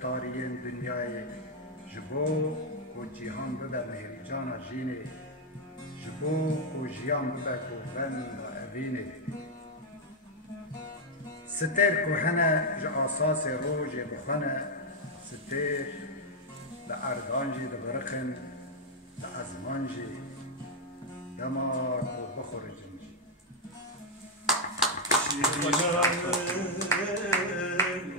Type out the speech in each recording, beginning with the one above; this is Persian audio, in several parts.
تاریین دنیای جبو کو جیهان ببه مهری جانا جینه جبو کو جیان ببه کو بند اوینه ستر کو هنه جا اساس روج بخنه ستر لأرگانجی لبرخن لأزمانجی دمار کو بخورجنجی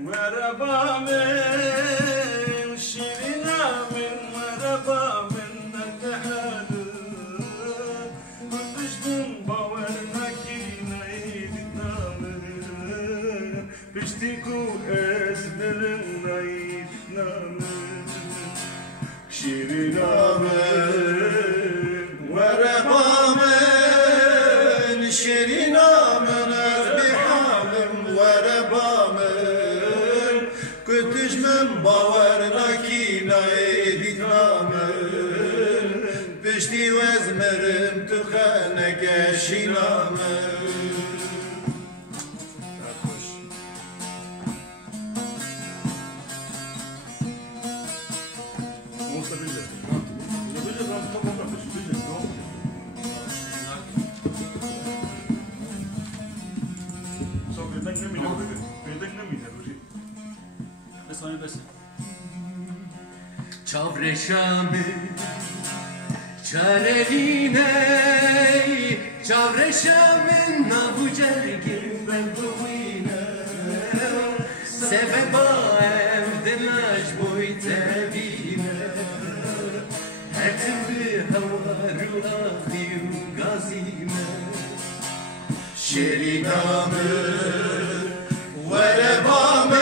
مرحبا من شيرنا من مرحبا من نتحال بشتم باورنا كينا يدنا بشتكو أسلنا يدنا شيرنا من مرحبا من شيرنا من من باورنا كينا يديتنا من بشتي وزمرم تخانك شينا من Çavreşamı çarevine çavreşamın nabu cergin ben buvine sebeba evde mecbui tevine her türlü hava ruhiyum gazime şerinamın verebamın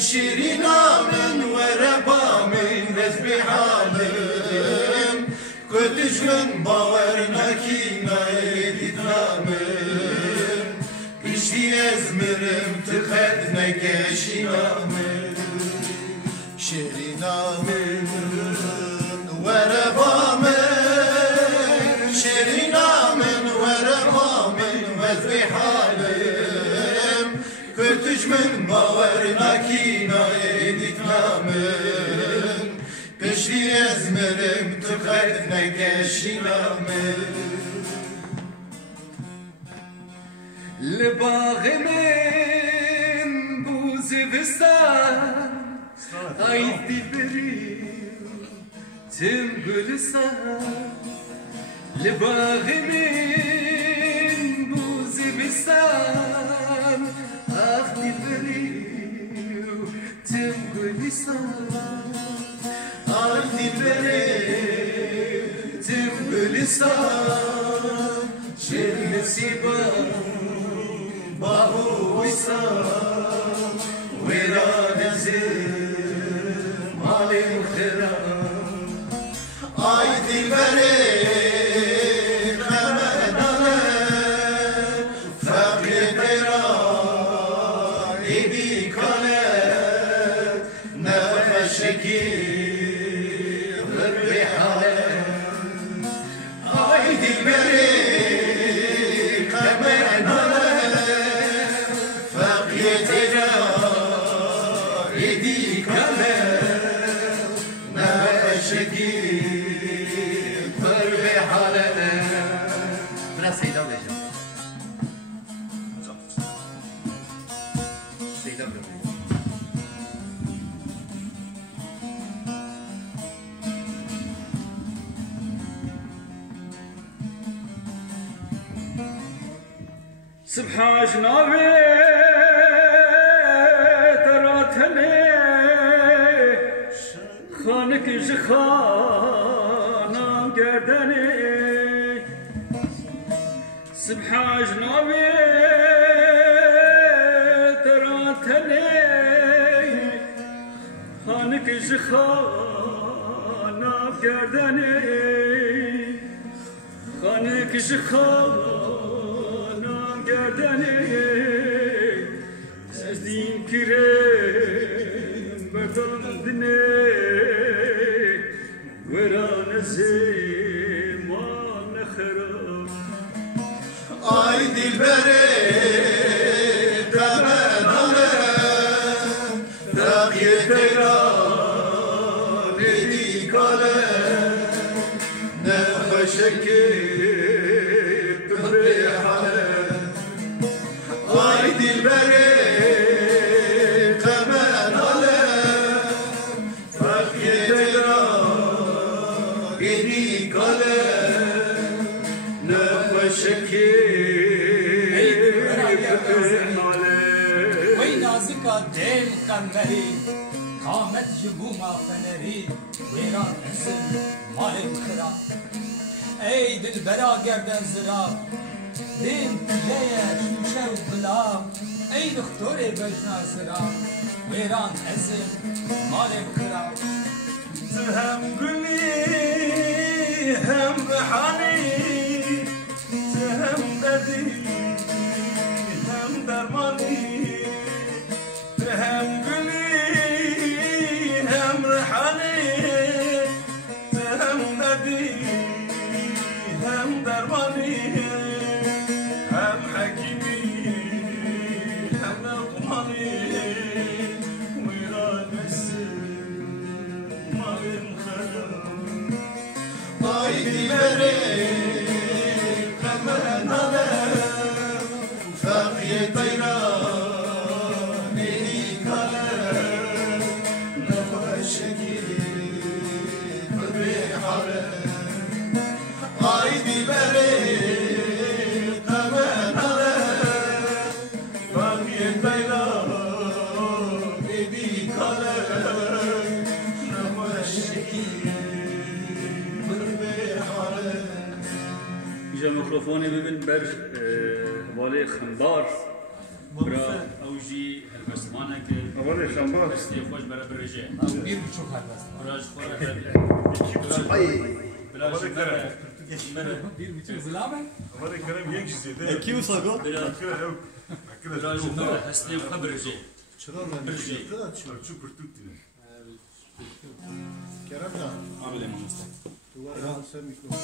şerinamın verebamın rezbi halim kötücün bavarına kina edidamın pişti ezmirim tıkadne keşinamın şerinamın verebamın şerinamın verebamın rezbi halim kötücün bavarına kina edidamın pişti ezmirim tıkadne keşinamın لباغمن بوز بستان aydi beri tüm gülistan Lebağımın bu zibistan ah dilberi tüm gülistan ah dilberi tüm gülistan şer nesiban bahu isan veranezim malim khiram ay dilberi khamadane faqidera idi kale nafashki rihale ay dilberi khamadane faqidera idi kale شكيب فربي حالنا Biraz Seyda vereceğim. Seyda vereceğim. سبحان جنابي تراتني خانك جخانا قدني سبحان جنابي تراتني خانك جخانا قدني خانك جخانا قدني سزدين كريم بدندني وران زمان خراب ay dilberi temenane تیران دی کاله نخشکی به حاله آی دلبره قمن حاله فقی تیران دی کاله نخشکی وی نازکا دل قمری قامت جبو ما فنری ویران اسم مال بخرا ای دل برا گردن زرا دین تجیه شوشه و بلا ای دکتور بجنا زرا ویران اسم مال بخرا هم گلی هم بحانی هم دردی هم درمانی هم گلی هم رحانی هم دردی هم درمانی هم حکیمی هم نقمانی ویران آی دیبره قمرن آله فقی تیرانی کاله نخشکی به حاله آی دیبره قمرن آله فقی تیرانی کاله نخشکی اینجا میکروفونی ببین بر والی خنبار برا اوجی هلبسمانه که والی خنبار دستی خوش برا برجه bir buçuk halbası براج خوره Hadi Kerem. bir buçuk zilame Hadi Kerem genç istedi. Kim sago? براج خوره هستی خواه برجه برجه Şu pırtık diye. Kerem ya. Abi lemon usta. Duvara alsa mikrofon.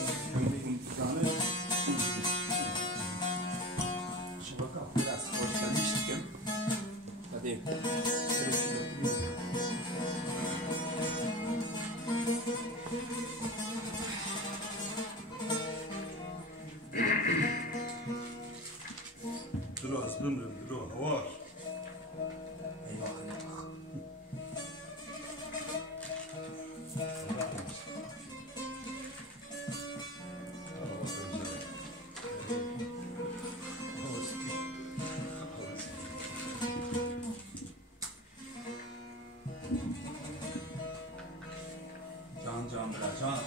şu bakalım biraz hoşlanmıştık Hadi. Biraz bümrüm, biraz var. can can bırak can